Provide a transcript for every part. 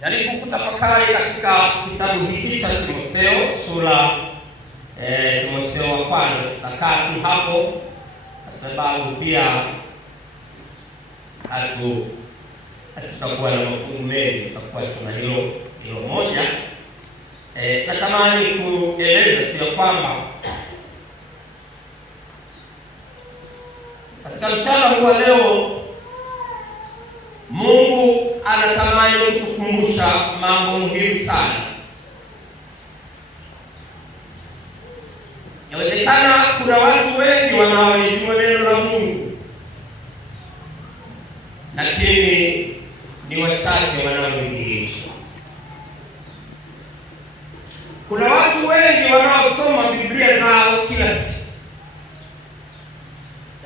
Jaribu kutafakari katika kitabu hiki cha Timotheo sura Timotheo wa kwanza. Tutakaa tu hapo kwa sababu pia hatutakuwa na mafungu mengi, tutakuwa tuna hilo moja. Natamani kueleza tu kwamba katika mchana huu wa leo Mungu anatamani kutukumbusha mambo muhimu sana. Inawezekana kuna watu wengi wanaolijua neno la Mungu, lakini ni wachache wanaoliishi. Kuna watu wengi wanaosoma Biblia zao kila siku,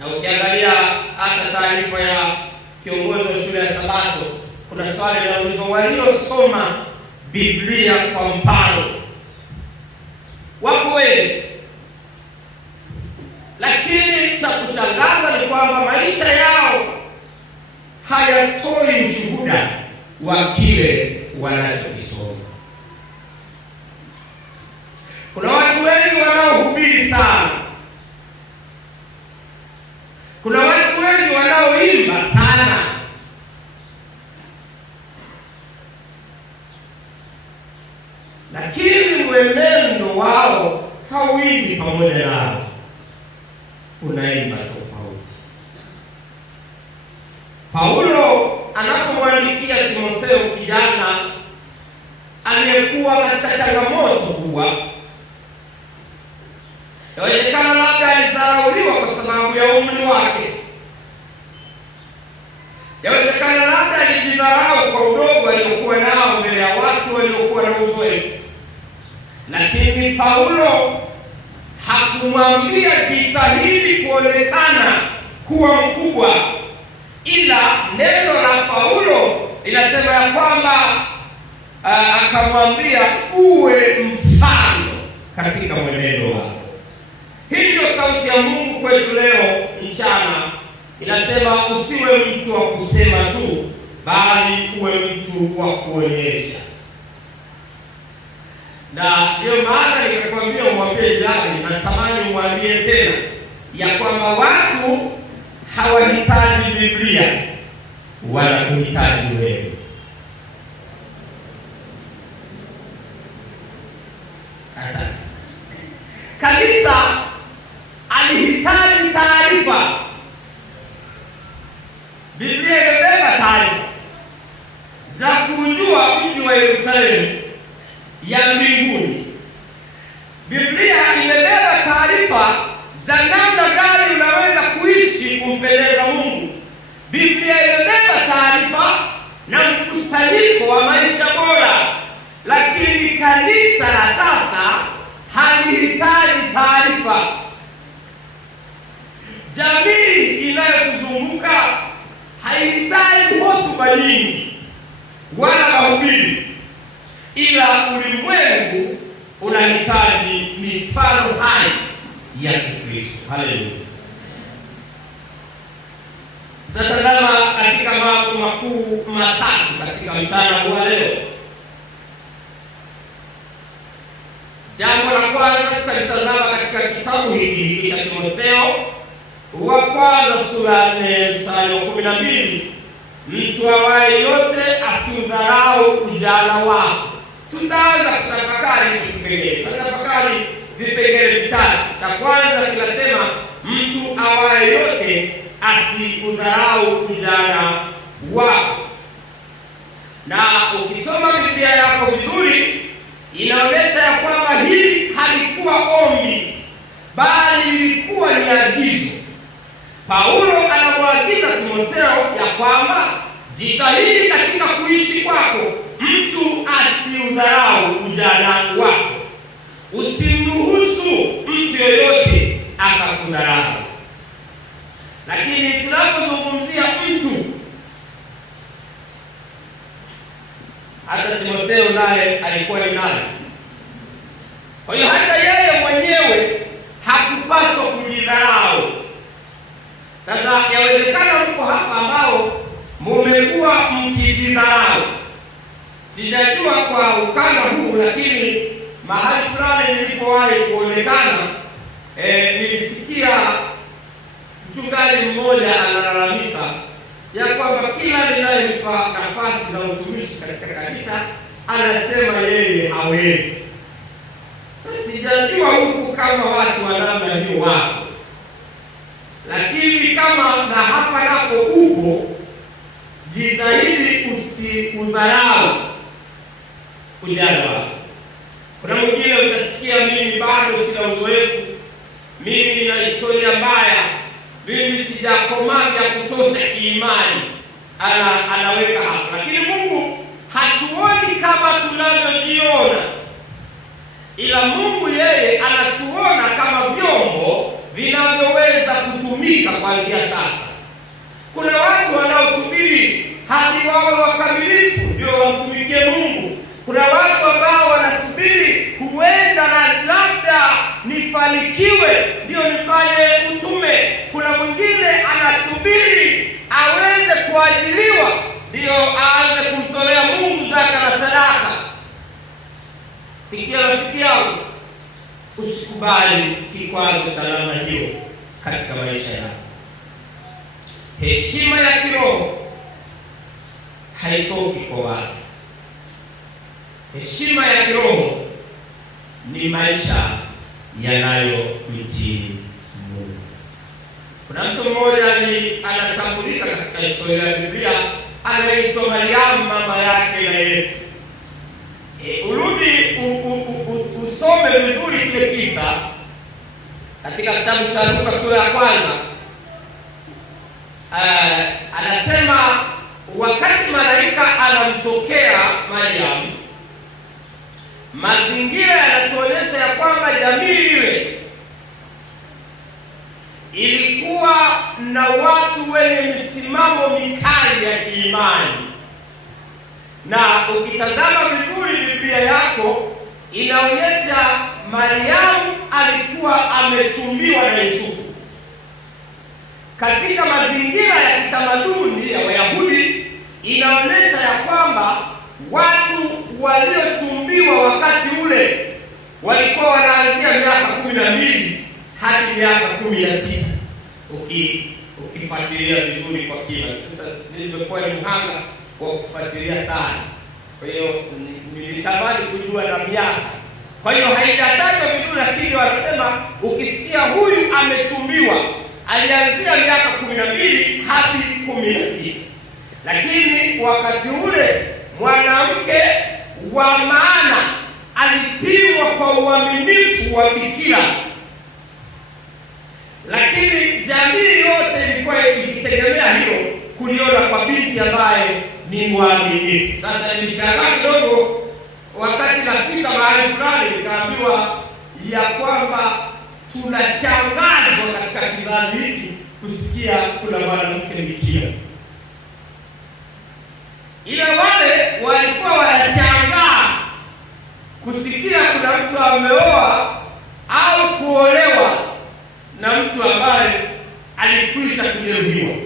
na ukiangalia hata taarifa ya kiongozi wa shule ya Sabato, kuna swali linaloulizwa, waliosoma Biblia kwa mparo wako wengi, lakini cha kushangaza ni kwamba maisha yao hayatoi ushuhuda wa kile wanachokisoma. Kuna watu wengi wanaohubiri sana, kuna watu wengi wanaoimba sana, lakini mwenendo wao hauimbi pamoja nao, unaimba tofauti. Paulo anapomwandikia Timotheo, kijana aliyekuwa katika changamoto kubwa, inawezekana labda alizarauliwa kwa sababu ya umri wake, inawezekana labda alijidharau kwa udogo aliokuwa nao mbele ya watu waliokuwa na uzoefu, lakini Paulo hakumwambia jitahidi kuonekana kuwa mkubwa, ila neno la Paulo linasema ya kwamba akamwambia uwe mfano katika mwenendo wako. Hii ndio sauti ya Mungu kwetu leo mchana, inasema usiwe mtu wa kusema tu, bali uwe mtu wa kuonyesha. Na ndio maana nikakwambia umwambie jirani, natamani umwambie tena ya kwamba watu hawahitaji Biblia, wanakuhitaji wewe. Asante. Kanisa alihitaji taarifa. Biblia imebeba taarifa za kujua mji wa Yerusalemu ya mbinguni. Biblia imebeba taarifa za namna gani unaweza kuishi kumpendeza Mungu. Biblia imebeba taarifa na mkusanyiko wa maisha bora, lakini kanisa la sasa halihitaji taarifa. Jamii inayotuzunguka haihitaji hotuba nyingi wala mahubiri, ila ulimwengu unahitaji mifano hai ya Kristo. Haleluya. Tunatazama katika mambo makuu matatu katika mchana wa leo. Jambo la kwanza tutalitazama katika kitabu hiki cha Timotheo wa kwanza sura ya 4 mstari wa 12, mtu awaye yote asiudharau ujana wako. Tutaanza kutafakari hicho kipengele. Tutafakari vipengele vitatu. Cha kwanza kinasema mtu awaye yote asiudharau ujana wako. Na ukisoma Biblia yako vizuri, inaonyesha ya kwamba hili halikuwa ombi, bali lilikuwa ni agizo. Paulo anamwagiza Timotheo ya kwamba jitahidi katika kuishi kwako, mtu asiudharau ujana wako. Usimruhusu mtu yoyote akakudharau. Lakini tunapozungumzia mtu, hata Timotheo naye alikuwa ni nani? Kwa hiyo hata yeye mwenyewe hakupaswa kujidharau. Sasa yawezekana mko hapa ambao mumekuwa mkijidharau. Sijajua kwa ukanda huu, lakini mahali fulani nilipowahi kuonekana, nilisikia mchungaji mmoja analalamika ya kwamba kila ninayempa nafasi za utumishi katika kanisa anasema yeye hawezi. Sasa sijajua huku kama watu wa namna hiyo wako, lakini kama na hapa napo upo, jitahidi usikudharau ujana wako. Kuna mwingine utasikia, mimi bado sina uzoefu, mimi nina historia mbaya, mimi sijakomaa vya kutosha kiimani, anaweka hapa. Lakini Mungu hatuoni kama tunavyojiona, ila Mungu yeye anatuona kama vyombo vinavyoweza kutumika kuanzia sasa. Kuna watu wanaosubiri hadi wawe wakamilifu ndio wamtumikie Mungu. Kuna watu ambao wanasubiri huenda na labda nifanikiwe ndio nifanye utume. Kuna mwingine anasubiri aweze kuajiliwa ndio aanze kumtolea Mungu zaka na sadaka. Sikia rafiki yangu, usikubali kikwazo cha namna hiyo katika maisha yako. Heshima ya kiroho haitoki kwa watu. Heshima ya kiroho ni maisha yanayomtii Mungu. Kuna mtu mmoja anatambulika katika historia ya Biblia, anaitwa Mariamu, mama yake na Yesu. Urudi usome vizuri kile kisa katika kitabu cha Luka sura ya 1. Anasema wakati malaika anamtokea Mariamu, mazingira yanatuonyesha ya kwamba jamii ile ilikuwa na watu wenye misimamo mikali ya kiimani. Na ukitazama vizuri Biblia yako inaonyesha Mariamu alikuwa ametumbiwa na Yusufu. Katika mazingira ya kitamaduni ya Wayahudi inaonyesha ya kwamba watu waliotumbiwa wakati ule walikuwa wanaanzia miaka 12 hadi miaka 16. Ukifuatilia vizuri kwa kina. Sasa nimekuwa ni mhanga wa kufuatilia sana, kwa hiyo nilitamani kujua na miaka. Kwa hiyo haijatajwa vizuri, lakini wanasema ukisikia huyu ametumbiwa alianzia miaka 12 hadi 16. Lakini wakati ule mwanamke wa maana alipimwa kwa uaminifu wa bikira. Lakini jamii yote ilikuwa ikitegemea hiyo kuliona kwa binti ambaye ni mwaminifu. Sasa nilishangaa kidogo wakati napita mahali fulani, nikaambiwa ya kwamba tunashangazwa katika kizazi hiki kusikia kuna mwanamke bikira. Ila wale walikuwa wanashangaa kusikia kuna mtu ameoa au kuolewa na mtu ambaye alikwisha kujeruhiwa.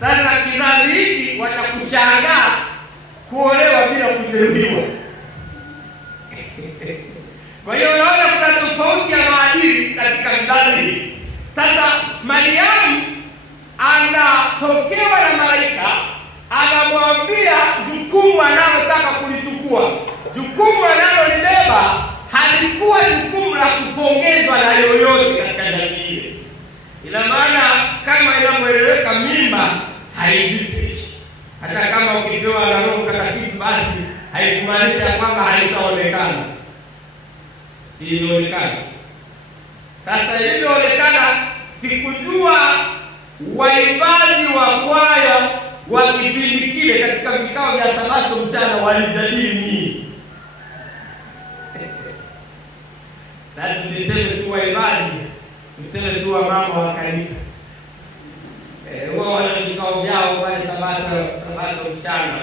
Sasa kizazi hiki watakushangaa kuolewa bila kujeruhiwa. Kwa hiyo unaona kuna tofauti ya maadili katika kizazi hiki. Sasa Mariamu anatokewa na malaika, anamwambia jukumu analotaka kulichukua. Jukumu analolibeba halikuwa jukumu la kupongezwa na yoyote katika jamii ile. Ina maana kama inavyoeleweka, mimba haijifichi. Hata kama ukipewa na Roho Mtakatifu, basi haikumaanisha kwamba haitaonekana. Si inaonekana. Sasa ilivyoonekana, sikujua waimbaji wa kwaya wa kipindi kile katika vikao vya Sabato mchana walijadili nini. Sasa tusiseme tu waimbaji, tuseme tu wa mama wa kanisa. Huwa wana vikao vyao pale Sabato mchana.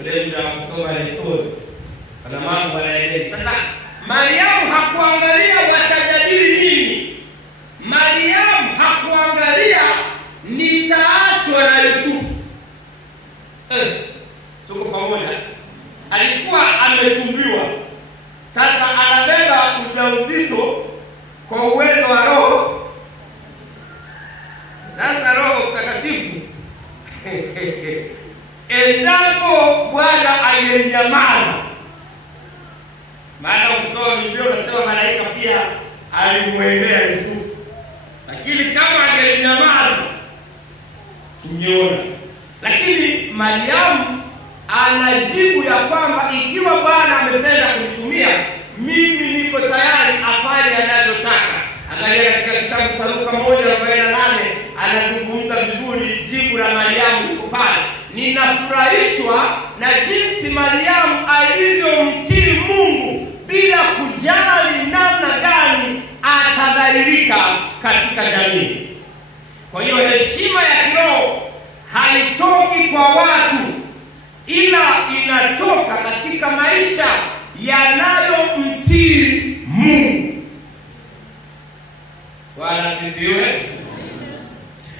Ule muda wa kusoma lesoni. Kuna mambo wanaeleza. Sasa Mariamu hakuangalia watajadili nini. Mariamu hakuangalia nitaachwa na Yusufu. Tuko pamoja? Alikuwa ametumbiwa, sasa anabeba ujauzito kwa uwezo wa Roho. Sasa Roho Mtakatifu endapo Bwana angenyamaza, maana ukisoma Biblia unasema malaika pia alimwendea Yusufu, lakini kama angenyamaza tungeona. Lakini Mariamu anajibu ya kwamba ikiwa Bwana amependa kunitumia mimi, niko tayari afanye anavyotaka. Angalia katika kitabu cha Luka 1:48 anazungumza vizuri jibu la Mariamu liko pale. Ninafurahishwa na jinsi Mariamu alivyomtii Mungu bila kujali namna gani atadhalilika katika jamii. Kwa hiyo heshima ya kiroho haitoki kwa watu, ila inatoka katika maisha yanayomtii Mungu. Bwana asifiwe.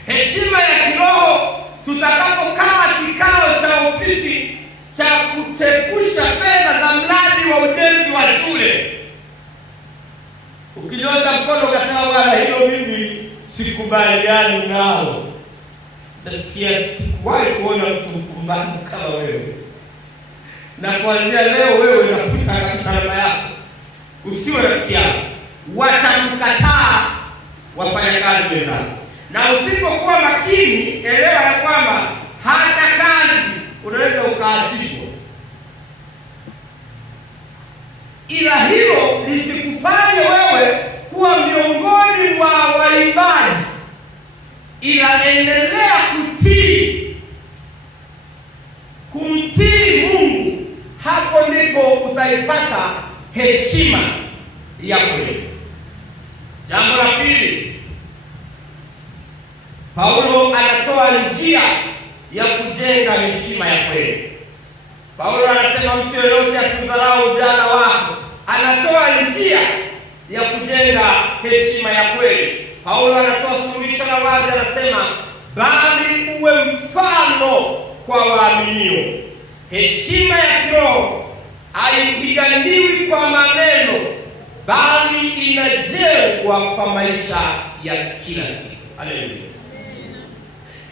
Heshima ya kiroho tutakapokaa kikao cha ofisi cha kuchepusha fedha za mradi wa ujenzi wa shule, ukinyosha mkono ukasema Bwana, hilo mimi sikubaliani nao, utasikia sikuwahi kuona mtu mpumbavu kama wewe, na kuanzia leo wewe nafuta kabisa alama yako, usiwe rafiki yako. Watamkataa wafanyakazi wenzako, na usipokuwa makini, elewa ya kwamba hata kazi unaweza ukaachishwa. Ila hilo lisikufanye wewe kuwa miongoni mwa waimbaji, ila endelea kutii, kumtii Mungu. Hapo ndipo utaipata heshima ya kweli. Jambo la pili, Paulo anatoa njia ya kujenga heshima ya kweli. Paulo anasema mtu yeyote asidharau ujana wako. Anatoa njia ya kujenga heshima ya kweli. Paulo anatoa suluhisho la wazi, anasema bali uwe mfano kwa waaminio. Heshima ya kiroho haipiganiwi kwa maneno, bali inajengwa kwa maisha ya kila siku. Haleluya.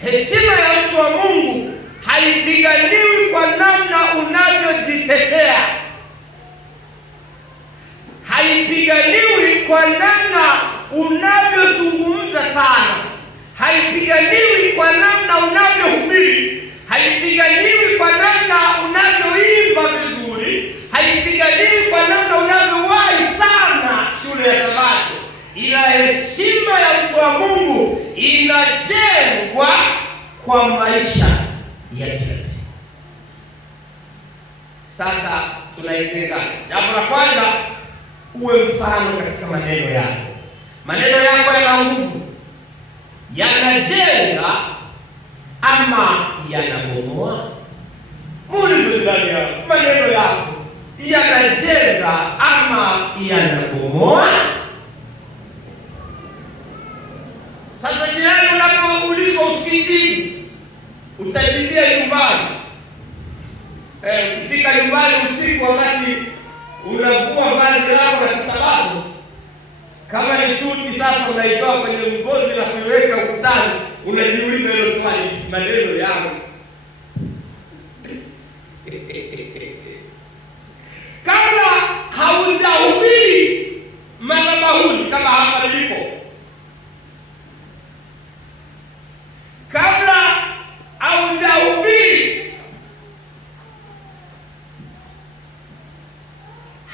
Heshima ya mtu wa Mungu haipiganiwi kwa namna unavyojitetea, haipiganiwi kwa namna unavyozungumza sana, haipiganiwi kwa namna unavyohubiri, haipiganiwi kwa namna unavyoimba vizuri, haipiganiwi kwa namna unavyowahi sana shule ya Sabato, ila heshima ya mtu wa Mungu inajengwa kwa maisha ya kila siku. Sasa tunaijenga. Jambo la kwanza, uwe mfano katika maneno yako. Maneno yako yana nguvu, yanajenga ama yanabomoa? Muulize ndani yako, maneno yako yanajenga ama yanabomoa? Sasa jirani unapoulizwa usijibu, utajibia nyumbani. Ukifika nyumbani usiku, wakati unavua vazi lako la Kisabato, kama ni suti sasa unaitoa kwenye ngozi na kuiweka ukutani, unajiuliza hilo swali, maneno yangu kabla haujahubiri madhabahuni kama hapa nilipo, kabla haujahubiri,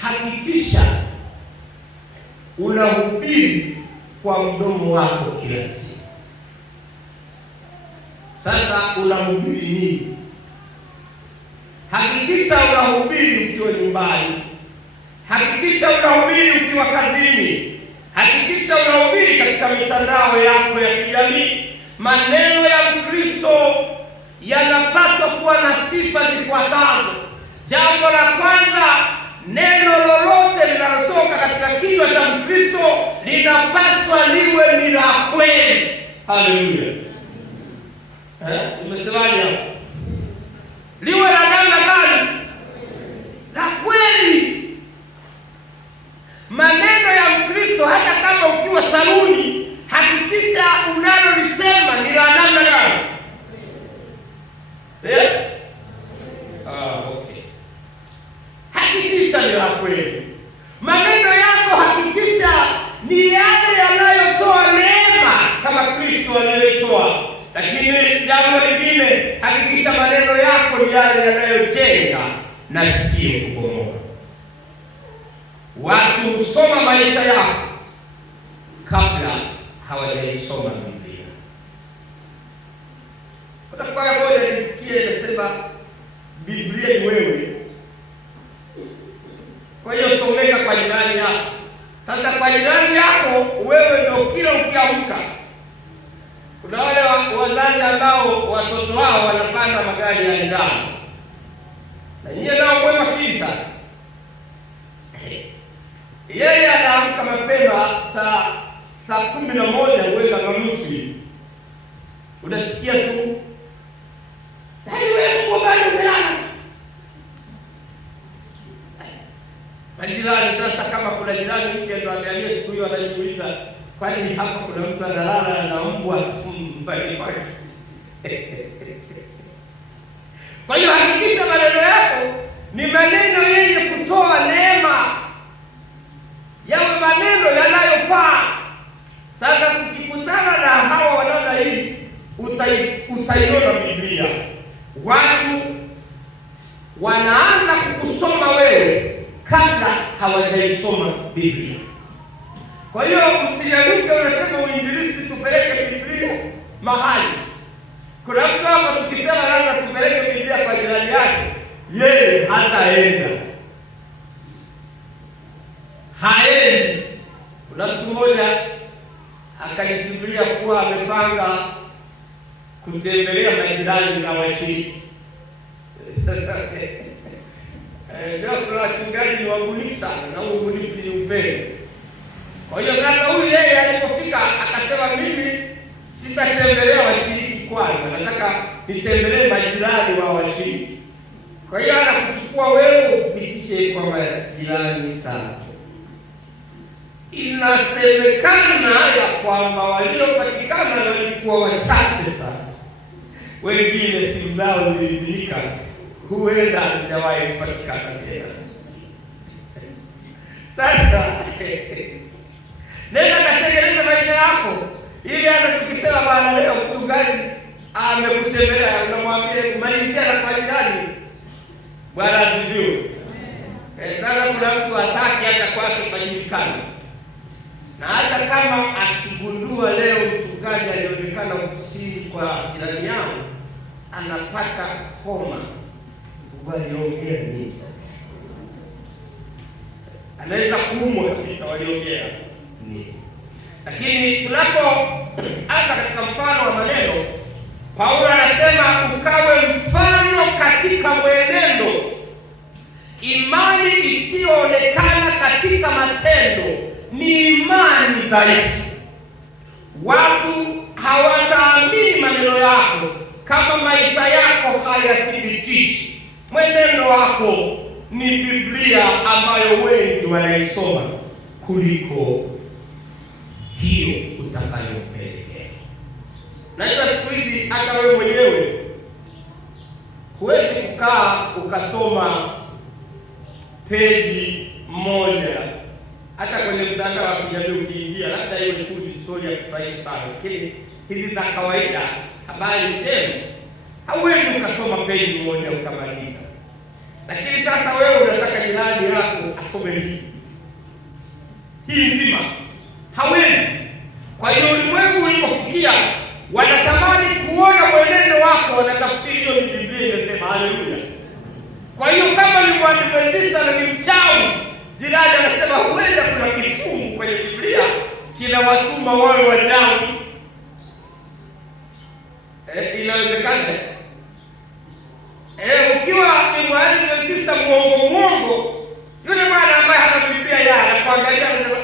hakikisha unahubiri kwa mdomo wako kila siku. Sasa unahubiri nini? Hakikisha unahubiri ukiwa nyumbani, hakikisha unahubiri ukiwa kazini, hakikisha unahubiri katika mitandao yako ya kijamii. Maneno ya Mkristo yanapaswa kuwa na sifa zifuatazo. Jambo la kwanza, neno lolote linalotoka katika kinywa cha Mkristo linapaswa liwe ni la kweli. Haleluya. Umesemaje hapo? Liwe la namna neno la kweli. Maneno yako hakikisha ni yale yanayotoa neema kama Kristo alivyoitoa. Lakini jambo lingine, hakikisha maneno yako ni yale yanayojenga na sio kubomoa. Watu husoma maisha yako kabla hawajaisoma Biblia. Utakuwa moja nisikie inasema Biblia ni wewe. Kwa hiyo someka kwa jirani yako. Sasa kwa jirani yako wewe ndio kila ukiamka. Kuna wale wazazi ambao watoto wao wanapanda magari ya njano. Na yeye nao kwa makini. Yeye anaamka mapema saa 11 uenda na nusu. Unasikia tu wewe Mungu bado umelala. Majirani sasa, kama kuna jirani mpya ndo ameambia siku hiyo, anajiuliza kwani hapa kuna mtu analala na mbwa mbali kwake. Kwa hiyo hakikisha maneno yako ni maneno yenye kutoa neema, yawe maneno yanayofaa. Sasa ukikutana na hawa wanaona hii, utaiona Biblia. Watu wanaanza kukusoma wewe kabla hawajaisoma Biblia. Kwa hiyo usiyaruke unasema uinjilisti tupeleke Biblia mahali. Kuna mtu hapa tukisema lazima tupeleke Biblia kwa jirani yake, yeye hataenda. Haendi. Kuna mtu mmoja akanisimulia kuwa amepanga kutembelea majirani za washiriki. Ndio kuna wachungaji ni wabunifu sana, na ubunifu ni upendo. Kwa hiyo sasa huyu yeye alipofika akasema mimi sitatembelea washiriki kwanza, nataka nitembelee majirani wa washiriki. Kwa hiyo anakuchukua wewe upitishe kwa majirani sana. Inasemekana ya kwamba waliopatikana walikuwa wachache sana. Wengine simu zao zilizimika, huenda hazijawahi kupatikana tena. Sasa nenda katengeneza maisha yako, ili hata tukisema bwana leo mchungaji amekutembelea, unamwambia malizia na kwa jirani. Bwana asifiwe. Sasa kuna mtu hataki hata kwake kujulikana. Na hata kama akigundua leo mchungaji alionekana ofisini kwa jirani yao anapata homa, waliongea nini? Anaweza kuumwa kabisa, waliongea nini? Lakini tunapoanza katika mfano wa maneno, Paulo anasema ukawe mfano katika mwenendo, imani isiyoonekana katika matendo ni imani dhaifu. Watu hawataamini maneno yako kama maisha yako hayathibitishi. Mwenendo wako ni Biblia ambayo wengi wanaisoma kuliko hiyo utakayopelekea. Na hiyo siku hizi hata wewe mwenyewe huwezi kukaa ukasoma peji moja. Hata kwenye mtandao wa kijamii ukiingia, labda hiyo ni tu historia ya kufurahisha sana, lakini hizi za kawaida, habari njema, hauwezi ukasoma peji moja ukamaliza. Lakini sasa wewe unataka jirani yako asome hii nzima, hawezi. Kwa hiyo ulimwengu ulipofikia, wanatamani kuona mwenendo wako, wanatafsiri hiyo ni Biblia imesema. Haleluya. Kwa hiyo kama ni Mwadventista na ni mchawi, jirani anasema huenda kuna kifungu kwenye Biblia kinawatuma wawe wachawi. Inawezekana. Ukiwa ni Mwadventista muongo, yule bwana ambaye hana Biblia yake anakuangalia anasema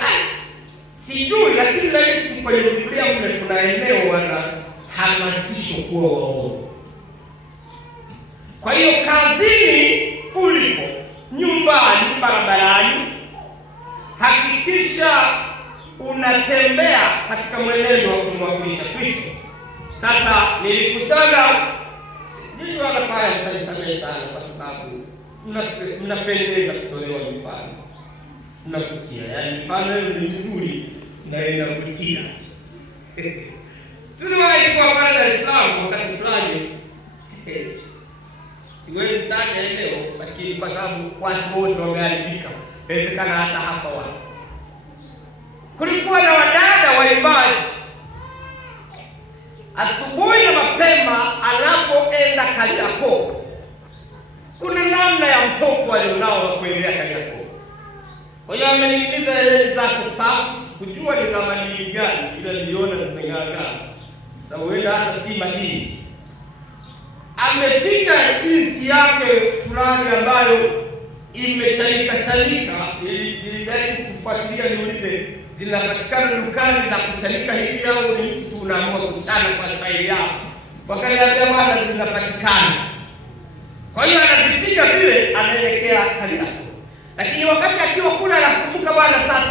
sijui, lakini laisi kwenye Biblia mle kuna eneo wanahamasishwa kuwa waongo. Kwa hiyo kazini ulipo, nyumbani, barabarani, hakikisha unatembea katika mwenendo wa kumwakilisha Kristo. Sasa nilikutana, sijui wala paya mtanisamehe sana kwa sababu mnapendeza kutolewa mifano, mnavutia. Yaani mifano hiyo ni mizuri na inavutia. Tuliwahi kuwa pale Dar es Salaam wakati fulani, siwezi taja eneo, lakini kwa sababu watu wote wameharibika, inawezekana hata hapa watu. Kulikuwa na wadada waimbaji, asubuhi na mapema anapoenda Kariakoo, kuna namna ya mtoko alionao wa kuendea Kariakoo. Kwa hiyo amening'iniza hereni zake safi, kujua ni za madini gani, ila niliona zimeng'aa. Sasa huenda hata si madini. Amepiga jinsi yake fulani ambayo imechanika. Nilijaribu kufuatilia niulize zinapatikana dukani za kuchanika hivi au ni mtu unaamua kuchana kwa staili yao. Wakaniambia bwana, zinapatikana. Kwa hiyo anazipiga vile, anaelekea Kariakoo. Lakini wakati akiwa kula anakumbuka bwana, saa